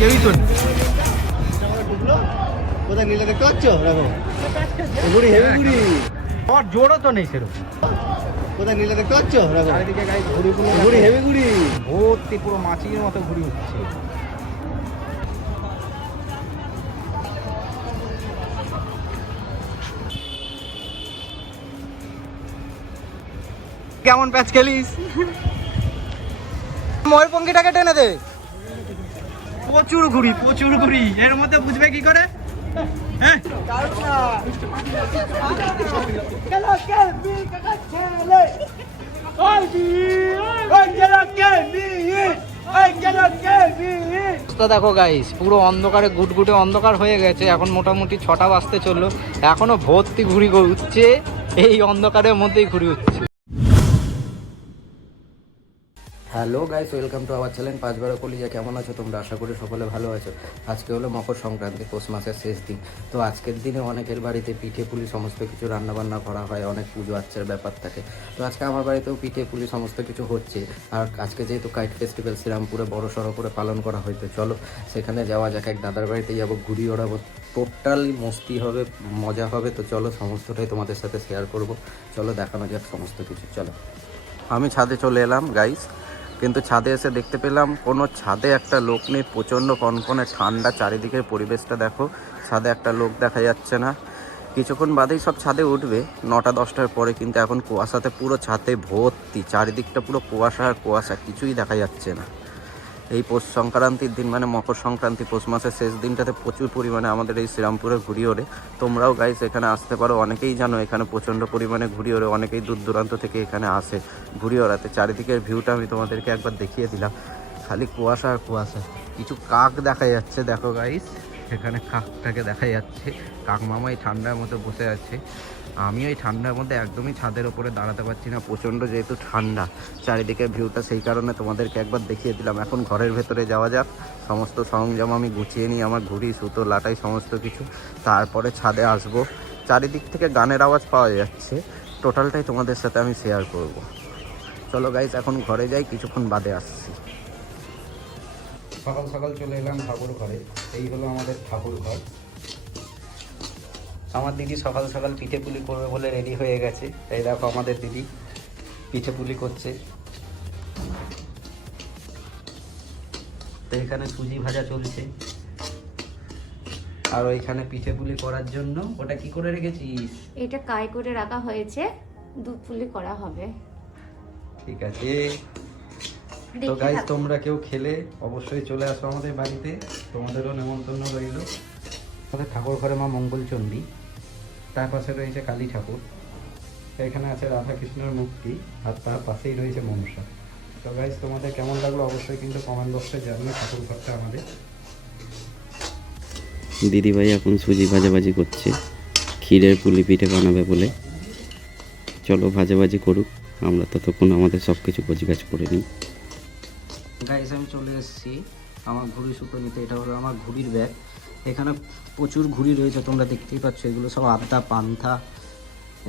কেউই শোনে। কোথায় নিলে দেখতে পাচ্ছ? দেখো ঘুড়ি, হেভি ঘুড়ি। আমার জোরও তো নেই সেরকম। কোথায় নিলে দেখতে পাচ্ছ? দেখো চারিদিকে গাইস ঘুড়িগুলো, ঘুড়ি, হেভি ঘুড়ি। ভর্তি পুরো মাছির মতো ঘুড়ি উঠছে। কেমন প্যাচ খেলিস? ময়ূরপঙ্খীটাকে টেনে দে। প্রচুর ঘুড়ি, প্রচুর ঘুড়ি। এর মধ্যে বুঝবে কি করে? হ্যাঁ, তো দেখো গাইস পুরো অন্ধকারে গুটগুটে অন্ধকার হয়ে গেছে। এখন মোটামুটি 6টা বাজতে চললো, এখনো ভর্তি ঘুড়ি উঠছে। এই অন্ধকারের মধ্যেই ঘুড়ি উঠছে। Hello guys, welcome to our channel পাঁচবার কলিজা। কেমন আছো তোমরা? আশা করি সকলে ভালো আছো। আজকে হলো মকর সংক্রান্তি, পৌষ মাসের শেষ দিন। তো আজকের দিনে অনেকের বাড়িতে পিঠে পুলি সমস্ত কিছু রান্নাবান্না করা হয়, অনেক পুজো আচ্চার ব্যাপার থাকে। তো আজকে আমার বাড়িতেও পিঠে পুলি সমস্ত কিছু হচ্ছে। আর আজকে যেহেতু কাইট ফেস্টিভ্যাল শ্রীরামপুরে বড় সড়ো করে পালন করা হয়তো, চলো সেখানে যাওয়া যাক। এক দাদার বাড়িতে যাবো, ঘুড়ি ওড়াবো, টোটালি মস্তি হবে, মজা হবে। তো চলো সমস্তটাই তোমাদের সাথে শেয়ার করব। চলো দেখানো যাক সমস্ত কিছু। চলো, আমি ছাদে চলে এলাম গাইস, কিন্তু ছাদে এসে দেখতে পেলাম কোনো ছাদে একটা লোক নেই। প্রচণ্ড কনকনে ঠান্ডা, চারিদিকের পরিবেশটা দেখো। ছাদে একটা লোক দেখা যাচ্ছে না। কিছুক্ষণ বাদেই সব ছাদে উঠবে, 9টা-10টার পরে। কিন্তু এখন কুয়াশাতে পুরো ছাদে ভর্তি, চারিদিকটা পুরো কুয়াশা আর কুয়াশা, কিছুই দেখা যাচ্ছে না। এই পৌষ সংক্রান্তির দিন মানে মকর সংক্রান্তি, পৌষ মাসের শেষ দিনটাতে প্রচুর পরিমাণে আমাদের এই শ্রীরামপুরে ঘুড়ি ওড়ে। তোমরাও গাইস এখানে আসতে পারো। অনেকেই জানো এখানে প্রচণ্ড পরিমাণে ঘুড়ি ওড়ে, অনেকেই দূর দূরান্ত থেকে এখানে আসে ঘুড়ি ওড়াতে। চারিদিকের ভিউটা আমি তোমাদেরকে একবার দেখিয়ে দিলাম, খালি কুয়াশা আর কুয়াশা। কিছু কাক দেখা যাচ্ছে, দেখো গাইস এখানে কাকটাকে দেখা যাচ্ছে। কাক মামাই ঠান্ডার মধ্যে বসে আছে। আমি ওই ঠান্ডার মধ্যে একদমই ছাদের ওপরে দাঁড়াতে পারছি না, প্রচণ্ড যেহেতু ঠান্ডা। চারিদিকের ভিউটা সেই কারণে তোমাদেরকে একবার দেখিয়ে দিলাম। এখন ঘরের ভেতরে যাওয়া যাক, সমস্ত সরঞ্জাম আমি গুছিয়ে নিই, আমার ঘুড়ি, সুতো, লাটাই সমস্ত কিছু। তারপরে ছাদে আসব। চারিদিক থেকে গানের আওয়াজ পাওয়া যাচ্ছে, টোটালটাই তোমাদের সাথে আমি শেয়ার করব। চলো গাইস এখন ঘরে যাই, কিছুক্ষণ বাদে আসছি। সকাল সকাল চলে এলাম ঠাকুর ঘরে। এই হলো আমাদের ঠাকুর ঘর। আমার দিদি সকাল সকাল পিঠে পুলি করবে বলে রেডি হয়ে গেছে। এই দেখো আমাদের দিদি পিঠে পুলি করছে। তো এখানে সুজি ভাজা চলছে, আর ওইখানে পিঠে পুলি করার জন্য ওটা কি করে রেখেছিস? এটা কাই করে রাখা হয়েছে, দুধ পুলি করা হবে। ঠিক আছে। তো গাইস তোমরা কেউ খেলে অবশ্যই চলে আসো আমাদের বাড়িতে, তোমাদেরও নেমন্তন্ন রইল। আমাদের ঠাকুর ঘরে মা মঙ্গলচণ্ডী, তার পাশে রয়েছে কালী ঠাকুর, এখানে আছে রাধা কৃষ্ণের মূর্তি, আর তার পাশেই রয়েছে মনসা। তো গাইস তোমাদের কেমন লাগলো অবশ্যই কিন্তু কমেন্ট বক্সে জানিও। ঠাকুর ঘরটা আমাদের দিদিভাই এখন সুজি ভাজাভাজি করছে, ক্ষীরের পুলি পিঠে বানাবে বলে। চলো ভাজাভাজি করুক, আমরা ততক্ষণ আমাদের সব কিছু গোছগাছ করে নিই। গাইস আমি চলে এসেছি আমার ঘুড়ি সুতো নিতে। এটা হলো আমার ঘুড়ির ব্যাগ। এখানে প্রচুর ঘুড়ি রয়েছে, তোমরা দেখতেই পাচ্ছ। এগুলো সব আদ্যা পান্থা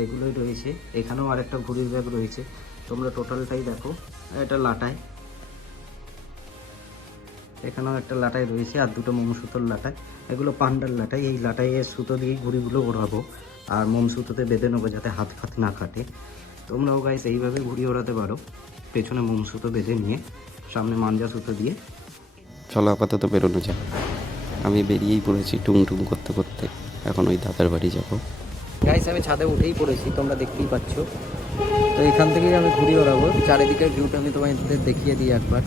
এগুলোই রয়েছে। এখানেও আরেকটা ঘুড়ির ব্যাগ রয়েছে, তোমরা টোটালটাই দেখো। এটা লাটাই, এখানেও একটা লাটাই রয়েছে, আর দুটো মোম সুতোর লাটাই। এগুলো পান্ডার লাটাই। এই লাটাইয়ের সুতো দিয়ে ঘুড়িগুলো ওড়াবো, আর মোম সুতোতে বেঁধে নেবো যাতে হাত ফাত না কাটে। তোমরাও গাইস এইভাবে ঘুড়ি ওড়াতে পারো, পেছনে মোম সুতো বেঁধে নিয়ে, সামনে মাঞ্জা সুতো দিয়ে। চলো আপাতত বেরোনো যাক। আমি বেরিয়েই পড়েছি টুং করতে করতে, এখন ওই দাদার বাড়ি যাবো। গাইস আমি ছাদে উঠেই পড়েছি, তোমরা দেখতেই পাচ্ছ। তো এখান থেকেই আমি ঘুড়ি ওড়াবো। চারিদিকের ভিউটা আমি তোমাদের দেখিয়ে দিই একবার।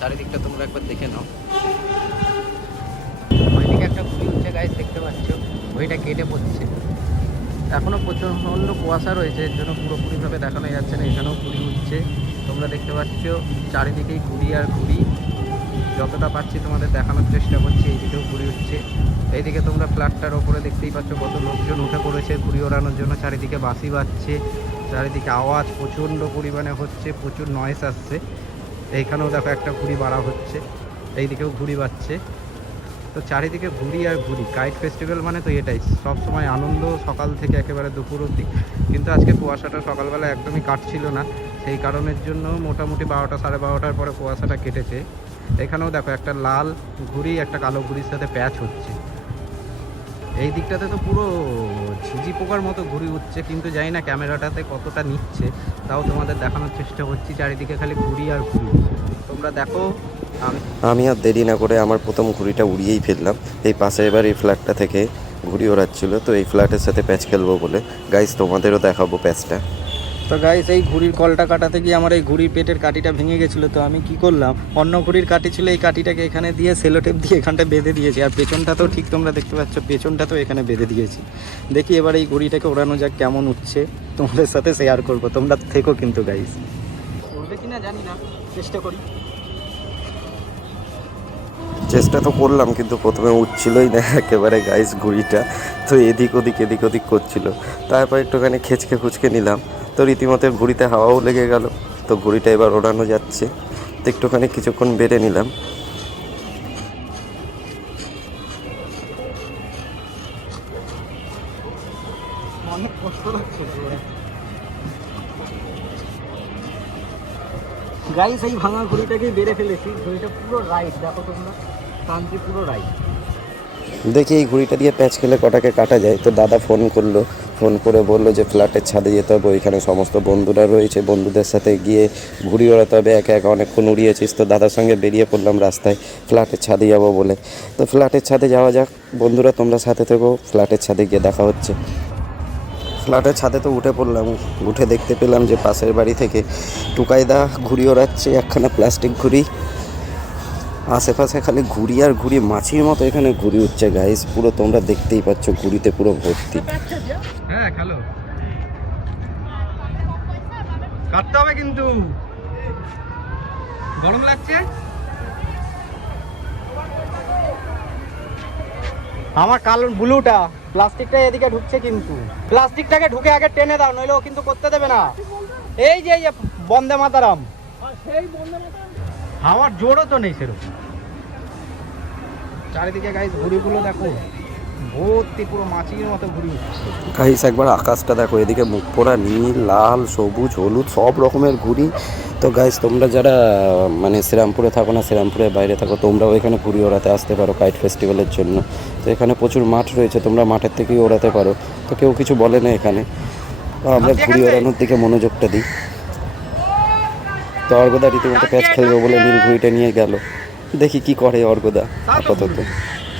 চারিদিকটা তোমরা একবার দেখে নাও। ওইদিকে একটা ঘুড়ি উঠছে গাইস, দেখতে পাচ্ছ, ওইটা কেটে পড়ছে। এখনও প্রচণ্ড কুয়াশা রয়েছে, এর জন্য পুরোপুরিভাবে দেখানো যাচ্ছে না। এখানেও ঘুড়ি উঠছে, তোমরা দেখতে পাচ্ছ। চারিদিকেই ঘুড়ি আর ঘুড়ি, যতটা পাচ্ছি তোমাদের দেখানোর চেষ্টা করছি। এইদিকেও ঘুড়ি উঠছে। এইদিকে তোমরা ফ্ল্যাটটার ওপরে দেখতেই পাচ্ছ কত লোকজন উঠে পড়েছে ঘুড়ি ওড়ানোর জন্য। চারিদিকে বাঁশি বাজছে, চারিদিকে আওয়াজ প্রচণ্ড পরিমাণে হচ্ছে, প্রচুর নয়েজ আসছে। এইখানেও দেখো একটা ঘুড়ি বাড়া হচ্ছে, এইদিকেও ঘুড়ি বাজছে। তো চারিদিকে ঘুড়ি আর ঘুড়ি। কাইট ফেস্টিভ্যাল মানে তো এটাই, সব সময় আনন্দ, সকাল থেকে একেবারে দুপুর অবধি। কিন্তু আজকে কুয়াশাটা সকালবেলা একদমই কাটছিল না, সেই কারণের জন্য মোটামুটি 12টা সাড়ে 12টার পরে কুয়াশাটা কেটেছে। এখানেও দেখো একটা লাল ঘুড়ি একটা কালো ঘুড়ির সাথে প্যাচ হচ্ছে। এই দিকটাতে তো পুরো ঝিঝি পোকার মতো ঘুড়ি উঠছে, কিন্তু জানি না ক্যামেরাটাতে কতটা নিচ্ছে, তাও তোমাদের দেখানোর চেষ্টা করছি। চারিদিকে খালি ঘুড়ি আর ঘুড়ি, তোমরা দেখো। আমি আর দেরি না করে আমার প্রথম ঘুড়িটা উড়িয়েই ফেললাম। এই পাশে এবার এই ফ্ল্যাটটা থেকে ঘুড়ি ওড়াচ্ছিল, তো এই ফ্ল্যাটের সাথে প্যাচ খেলবো বলে গাইস তোমাদেরও দেখাবো প্যাচটা। তো গাইস এই ঘুড়ির কলটা কাটাতে গিয়ে আমার এই ঘুড়ির পেটের কাঠিটা ভেঙে গেছিলো। তো আমি কি করলাম, অন্য ঘুড়ির কাঠি ছিল, এই কাঠিটাকে এখানে দিয়ে সেলোটেপ দিয়ে এখানটা বেঁধে দিয়েছি। আর পেছনটা তো ঠিক তোমরা দেখতে পাচ্ছ, পেছনটা তো এখানে বেঁধে দিয়েছি। দেখি এবার এই ঘুড়িটাকে ওড়ানো যাক, কেমন উঠছে তোমাদের সাথে শেয়ার করবো। তোমরা থেকো কিন্তু গাইস। উঠবে কিনা জানি না, চেষ্টা করি। চেষ্টা তো করলাম কিন্তু প্রথমে উঠছিলই না একেবারে গাইস ঘুড়িটা, তো এদিক ওদিক করছিল। তারপর একটুখানি খেচকে খুচকে নিলাম, তো রীতিমতো ঘুড়িতে হাওয়াও লেগে গেল। তো ঘুড়িটা এবার ওড়ানো যাচ্ছে, তো একটুখানি কিছুক্ষণ বেড়ে নিলাম। অনেক কষ্ট লাগছে গাইস। এই ভাঙা ঘুড়িটাকে বেড়ে ফেলেছি। ঘুড়িটা পুরো রাইট, দেখো তোমরা, টানছি পুরো রাইট। দেখি এই ঘুড়িটা দিয়ে প্যাচ খেলে কটাকে কাটা যায়। তো দাদা ফোন করে বললো যে ফ্ল্যাটের ছাদে যেতে হবে, ওইখানে সমস্ত বন্ধুরা রয়েছে, বন্ধুদের সাথে গিয়ে ঘুড়ি ওড়াতে হবে। একা একা অনেকক্ষণ উড়িয়েছিস। তো দাদার সঙ্গে বেরিয়ে পড়লাম রাস্তায় ফ্ল্যাটের ছাদে যাবো বলে। তো ফ্ল্যাটের ছাদে যাওয়া যাক বন্ধুরা, তোমরা সাথে থেকো। ফ্ল্যাটের ছাদে গিয়ে দেখা হচ্ছে। ফ্ল্যাটের ছাদে তো উঠে পড়লাম, উঠে দেখতে পেলাম যে পাশের বাড়ি থেকে টুকাইদা ঘুড়ি ওড়াচ্ছে, একখানা প্লাস্টিক ঘুড়ি। আশেপাশে খালি ঘুড়ি আর ঘুড়ি, মাছির মতো এখানে ঘুড়ি উঠছে গাইস। পুরো তোমরা দেখতেই পাচ্ছ ঘুড়িতে পুরো ভর্তি। হ্যাঁ খেলো, কাটতে হবে কিন্তু, গরম লাগছে। আমার কালো ব্লুটা প্লাস্টিকটা এদিকে ঢুকছে, কিন্তু প্লাস্টিকটাকে ঢুকে আগে টেনে দাও, নইলে ও কিন্তু করতে দেবে না। এই যে বন্দে মাতারাম, হাওয়ার জোরও তো নেই সেরকম। চারিদিকে গাইস ঘুড়িগুলো দেখো, ভর্তি পুরো মাছির মতো ঘুড়ি উঠছে। গাইস একবার আকাশটা দেখো, এদিকে মুখ পোড়া নীল, লাল, সবুজ, হলুদ সব রকমের ঘুড়ি। তো গাইস তোমরা যারা মানে শ্রীরামপুরে থাকো না, শ্রীরামপুরের বাইরে থাকো, তোমরাও এখানে ঘুড়ি ওড়াতে আসতে পারো কাইট ফেস্টিভ্যালের জন্য। তো এখানে প্রচুর মাঠ রয়েছে, তোমরা মাঠের থেকেই ওড়াতে পারো। তো কেউ কিছু বলে না এখানে। তো আমরা ঘুড়ি ওড়ানোর দিকে মনোযোগটা দিই। তো অর্গদা রীতিমতো প্যাচ খেলবে বলে নীল ঘুড়িটা নিয়ে গেল। দেখি কি করে অর্গদা আপাতত।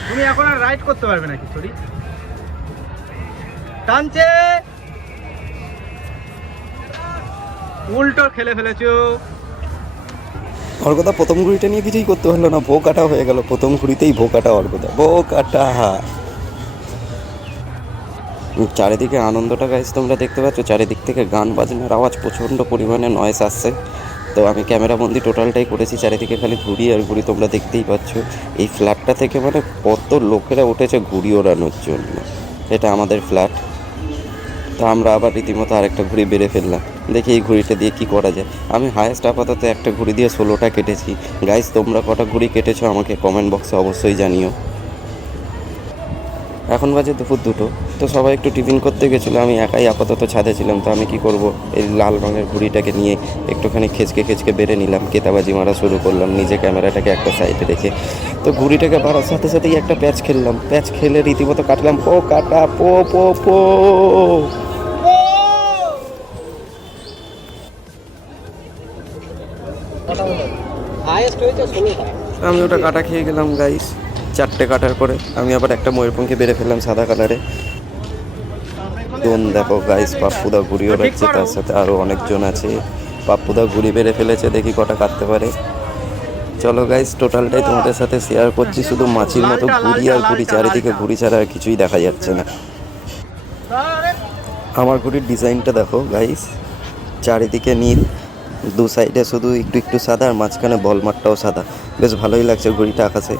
তুমি এখন আর রাইড করতে পারবে নাকি? সরি, টানছে, উল্টো খেলে ফেলেছো। অর্গদা প্রথম ঘুড়িটা নিয়ে কিছুই করতে পারলো না, ভো কাটা হয়ে গেল। প্রথম ঘুড়িতেই ভো কাটা অর্গদা, ভো কাটা। চারিদিকে আনন্দটা গাইস তোমরা দেখতে পাচ্ছ, চারিদিক থেকে গান বাজনার আওয়াজ, প্রচণ্ড পরিমাণে নয়েজ আসছে। তো আমি ক্যামেরাবন্দি টোটালটাই করেছি, চারিদিকে খালি ঘুড়ি আর ঘুড়ি তোমরা দেখতেই পাচ্ছ। এই ফ্ল্যাটটা থেকে মানে কত লোকেরা উঠেছে ঘুড়ি ওড়ানোর জন্য। এটা আমাদের ফ্ল্যাট। তো আমরা আবার রীতিমতো আরেকটা ঘুড়ি বেড়ে ফেললাম। দেখি এই ঘুড়িটা দিয়ে কি করা যায়। আমি হায়েস্ট আপাতত একটা ঘুড়ি দিয়ে 16টা কেটেছি। গাইস তোমরা কটা ঘুড়ি কেটেছো আমাকে কমেন্ট বক্সে অবশ্যই জানিও। এখন বাজে দুপুর 2টো। তো সবাই একটু টিফিন করতে গেছিলো, আমি একাই আপাতত ছাদে ছিলাম। তো আমি কি করব, এই লাল রঙের ঘুড়িটাকে নিয়ে একটুখানি খেচকে বেড়ে নিলাম, কেতাবাজি মারা শুরু করলাম নিজে ক্যামেরাটাকে একটা সাইডে রেখে। তো ঘুড়িটাকে বাড়ার সাথে সাথেই একটা প্যাচ খেললাম, প্যাচ খেলে রীতিমতো কাটলাম, পো কাটা পো পো পো। হাইয়েস্ট হয়েছে 16টা। আমি ওটা কাটা খেয়ে গেলাম গাইস। 4টে কাটার পরে আমি আবার একটা ময়ূরপঙ্খী বেড়ে ফেললাম সাদা কালারে। দোন দেখো গাইস, পাপ্পুদা ঘুড়ি ওড়াচ্ছে, তার সাথে আরও অনেকজন আছে। পাপ্পুদা ঘুড়ি বেড়ে ফেলেছে, দেখি কটা কাটতে পারে। চলো গাইস, টোটালটাই তোমাদের সাথে শেয়ার করছি। শুধু মাছির মতো ঘুড়ি আর ঘুড়ি, চারিদিকে ঘুড়ি ছাড়া আর কিছুই দেখা যাচ্ছে না। আমার ঘুড়ির ডিজাইনটা দেখো গাইস, চারিদিকে নীল, দু সাইডে শুধু একটু সাদা, আর মাঝখানে বলমারটাও সাদা। বেশ ভালোই লাগছে ঘুড়িটা আকাশে।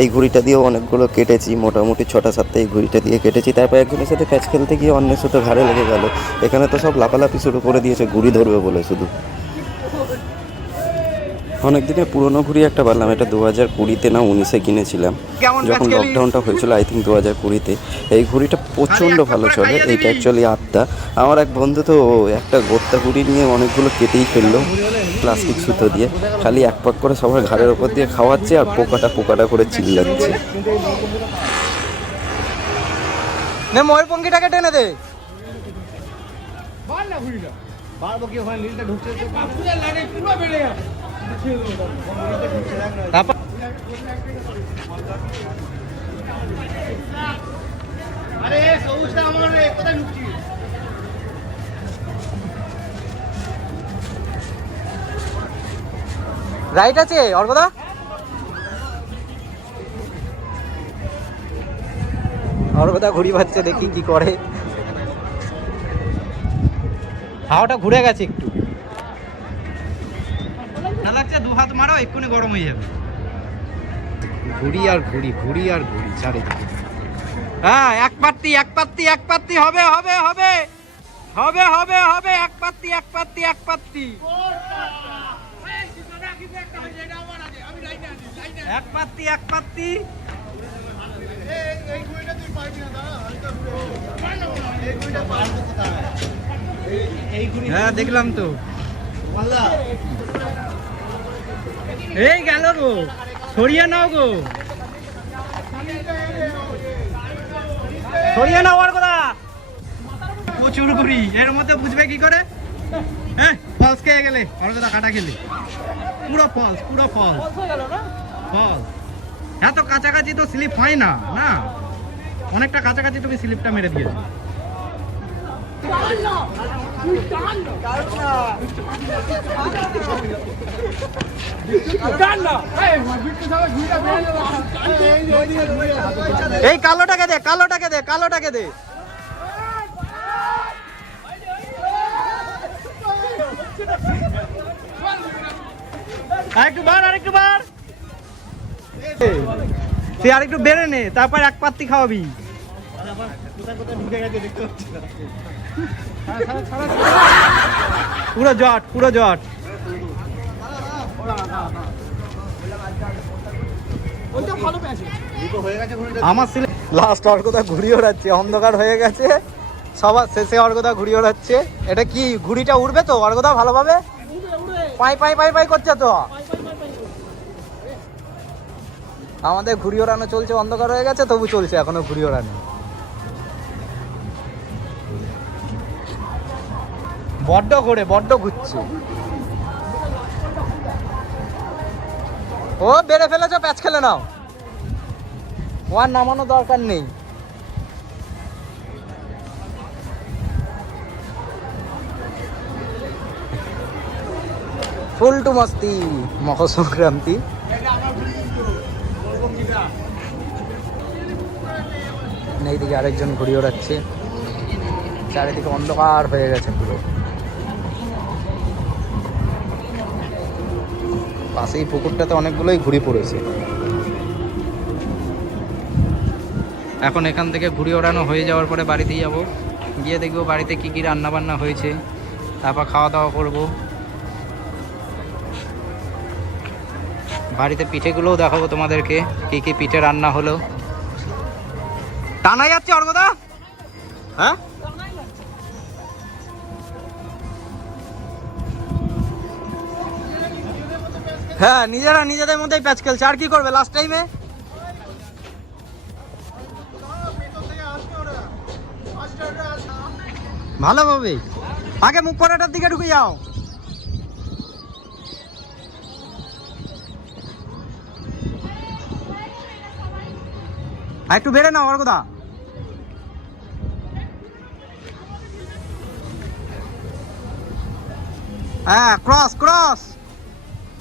এই ঘুড়িটা দিয়েও অনেকগুলো কেটেছি, মোটামুটি 6টা-7টা এই ঘুড়িটা দিয়ে কেটেছি। তারপর একজনের সাথে প্যাচ খেলতে গিয়ে অন্যের সাথে ঘাড়ে লেগে গেল। এখানে তো সব লাফালাফি শুরু করে দিয়েছে ঘুড়ি ধরবে বলে শুধু। অনেক দিনের পুরনো ঘুড়ি একটা পারলাম, এটা 2020-তে না 19-এ কিনেছিলাম, যখন লকডাউনটা হয়েছিল, আই থিঙ্ক 2020-তে। এই ঘুড়িটা প্রচণ্ড ভালো চলে। এইটা অ্যাকচুয়ালি আত্মা। আমার এক বন্ধু তো একটা গোত্তা ঘুড়ি নিয়ে অনেকগুলো কেটেই ফেললো প্লাস্টিক সুতো দিয়ে, খালি এক পাক করে সবার ঘাড়ের ওপর দিয়ে খাওয়াচ্ছে আর পোকাটা করে চিল্লাচ্ছে। ময়ূরপঙ্খীটাকে টেনে দে। রাইট আছে অর্কদা? অর্কদা ঘুড়ি পাচ্ছে, দেখি কি করে। হাওয়াটা ঘুরে গেছে একটু, না লাগছে? 2 হাত মারো, এক্ষুনি গরম হয়ে যাবে। ঘুড়ি আর ঘুড়ি, ঘুড়ি আর ঘুড়ি চারিদিকে। হ্যাঁ, এক পাত্তি হবে হবে হবে হবে হবে হবে, এক পাত্তি এক পাত্তি এক পাত্তি এক পাত্তি এক পাত্তি। হ্যাঁ দেখলাম তো, এই গেল গো, সরিয়ে নাও গো, সরিয়ে নাও। আর কথা প্রচুর ঘুরি, এর মধ্যে বুঝবে কি করে? হ্যাঁ, ফলস খেয়ে গেলে, আর কথা কাটা খেলে পুরো ফলস, পুরো ফলস ফলস। এত কাছাকাছি তো স্লিপ হয় না, না অনেকটা কাছাকাছি তুমি স্লিপটা মেরে দিয়েছো। এই কালোটাকে দে, কালোটাকে দে, কালোটাকে দে। আরেকটু বার, আরেকটু বার, তুই আরেকটু বেড়ে নে, তারপর এক পাত্তি খাওয়াবি। পুরো জট, পুরো জট। আমার লাস্ট অর্কদা ঘুড়ি ওড়াচ্ছে, অন্ধকার হয়ে গেছে, সবার শেষে অর্কদা ঘুড়ি ওড়াচ্ছে। এটা কি ঘুড়িটা উড়বে তো অর্কদা ভালোভাবে? পাই পাই পাই পাই করছে তো। আমাদের ঘুড়ি ওড়ানো চলছে, অন্ধকার হয়ে গেছে তবু চলছে এখনো ঘুড়ি ওড়ানো। বড্ড ঘোরে, বড্ড ঘুরছে। ও বেড়ে ফেলেছ, প্যাচ খেলে নাও, ও আর নামানো দরকার নেই। ফুল টু মস্তি, মকর সংক্রান্তি। এইদিকে আরেকজন ঘুড়ি ওড়াচ্ছে, চারিদিকে অন্ধকার হয়ে গেছে পুরো। পাশেই পুকুরটাতে অনেকগুলোই ঘুড়ি পড়েছে। এখন এখান থেকে ঘুড়ি ওড়ানো হয়ে যাওয়ার পরে বাড়িতে যাব, গিয়ে দেখবো বাড়িতে কি কি রান্না বান্না হয়েছে, তারপর খাওয়া দাওয়া করব। বাড়িতে পিঠেগুলোও দেখাবো তোমাদেরকে, কি কি পিঠে রান্না হলো। টানা যাচ্ছে অর্কদা? হ্যাঁ, হ্যাঁ নিজেরা নিজেদের মধ্যেই প্যাচ খেলছে, আর কি করবে লাস্ট টাইমে। ভালোভাবে আগে মুখ পরাটার দিকে ঢুকে যাও। একটু বেড়ে নাও অর্কদা। হ্যাঁ, ক্রস ক্রস,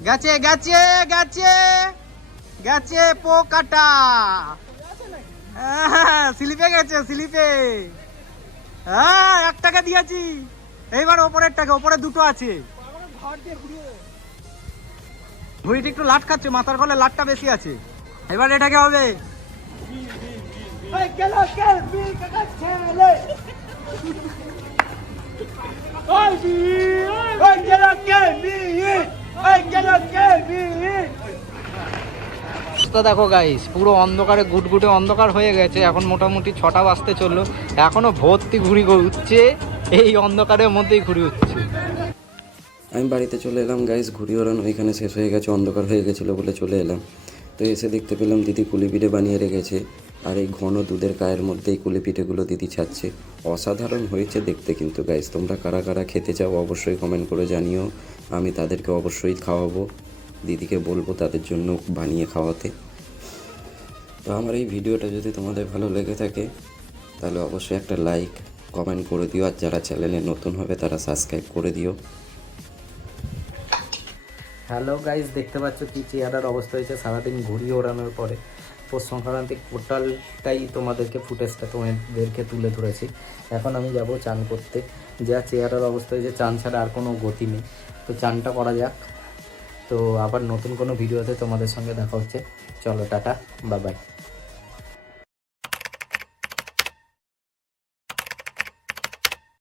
গেছে গেছে গেছে গেছে পোকাটা। হ্যাঁ, স্লিপে গেছে, স্লিপে। হ্যাঁ, একটাকে দিয়েছি, এইবার ওপরেরটাকে, ওপরে দুটো আছে। ঘুড়িটা একটু লাট খাচ্ছে, মাথার ফলে লাটটা বেশি আছে। এবার এটাকে হবে। অবস্থা দেখো গাইস, পুরো অন্ধকারে গুটগুটে অন্ধকার হয়ে গেছে। এখন মোটামুটি 6টা বাজতে চললো, এখনো ভর্তি ঘুড়ি উঠছে, এই অন্ধকারের মধ্যেই ঘুড়ি উঠছে। আমি বাড়িতে চলে এলাম গাইস, ঘুড়ি ওড়ানো এখানে শেষ হয়ে গেছে, অন্ধকার হয়ে গেছিলো বলে চলে এলাম। তো এসে দেখতে পেলাম দিদি কুলি পিঠে বানিয়ে রেখেছে, আর এই ঘন দুধের গায়ের মধ্যে এই কুলি পিঠেগুলো দিদি ছাড়ছে। অসাধারণ হয়েছে দেখতে কিন্তু গাইস। তোমরা কারা কারা খেতে চাও অবশ্যই কমেন্ট করে জানিও, আমি তাদেরকে অবশ্যই খাওয়াবো, দিদিকে বলবো তাদের জন্য বানিয়ে খাওয়াতে। তো আমার এই ভিডিওটা যদি তোমাদের ভালো লেগে থাকে তাহলে অবশ্যই একটা লাইক কমেন্ট করে দিও, আর যারা চ্যানেলে নতুন হবে তারা সাবস্ক্রাইব করে দিও। হ্যালো গাইস, দেখতে পাচ্ছ কি চেহারার অবস্থা হয়েছে সারাদিন ঘুড়ি ওড়ানোর পরে। পৌষ সংক্রান্তি টোটালটাই তোমাদেরকে ফুটেজটা তোমাদেরকে তুলে ধরেছি। এখন আমি যাব চান করতে, যা চেহারার অবস্থা হয়েছে চান ছাড়া আর কোনো গতি নেই। তো চানটা করা যাক, তো আবার নতুন কোনো ভিডিওতে তোমাদের সঙ্গে দেখা হচ্ছে। চলো টাটা, বাই বাই।